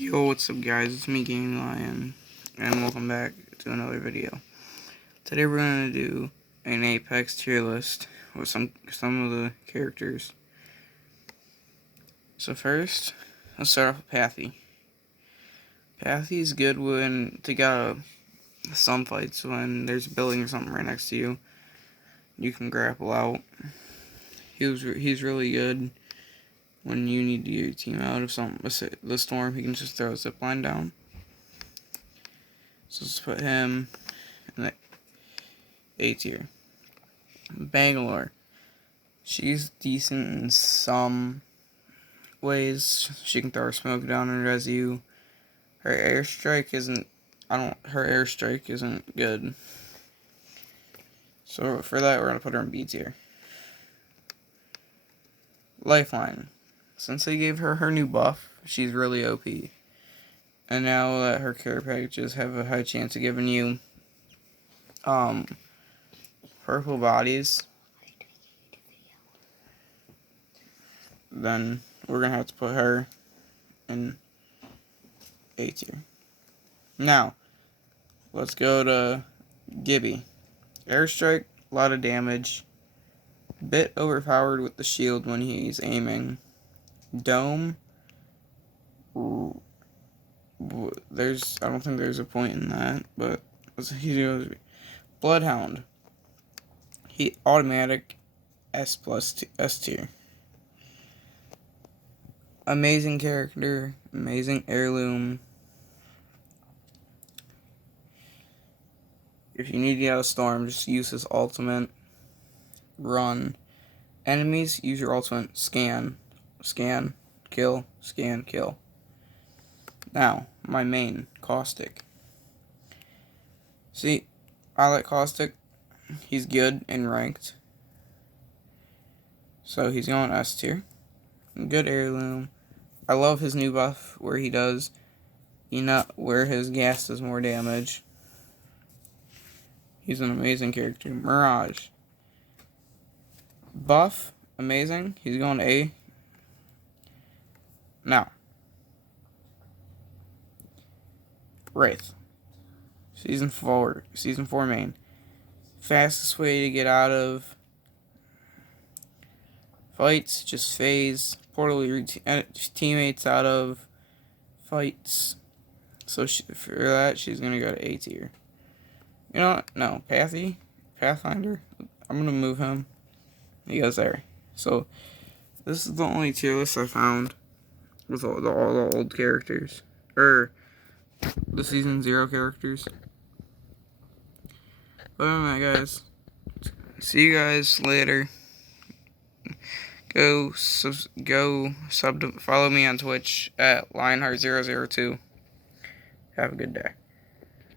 Yo, what's up guys, it's me Game Lion, and welcome back to another video. Today we're going to do an Apex tier list with some of the characters. So first, let's start off with Pathy. Pathy's good to get out of some fights when there's a building or something right next to you. You can grapple out. He's really good when you need to get your team out of the storm. He can just throw a zipline down. So let's put him in the A tier. Bangalore. She's decent in some ways. She can throw her smoke down and res you. Her airstrike isn't good. So for that we're gonna put her in B tier. Lifeline. Since they gave her new buff, she's really OP. And now that her care packages have a high chance of giving you purple bodies, then we're gonna have to put her in A tier. Now, let's go to Gibby. Airstrike, a lot of damage. Bit overpowered with the shield when he's aiming. Dome, I don't think there's a point in that, but he goes. Bloodhound. He automatic S tier. Amazing character, amazing heirloom. If you need to get out of storm, just use his ultimate. Run. Enemies, use your ultimate. Scan, kill, scan, kill. Now, my main, Caustic. See, I like Caustic. He's good and ranked. So he's going S tier. Good heirloom. I love his new buff where he does, where his gas does more damage. He's an amazing character. Mirage. Buff, amazing. He's going to A. Now, Wraith. Season 4 main. Fastest way to get out of fights, just phase. Portal your teammates out of fights. So for that, she's going to go to A tier. You know what? No, Pathfinder. I'm going to move him. He goes there. So, this is the only tier list I found with all the old characters. Or, the Season 0 characters. But other than that, guys, see you guys later. Follow me on Twitch at Lionheart002. Have a good day.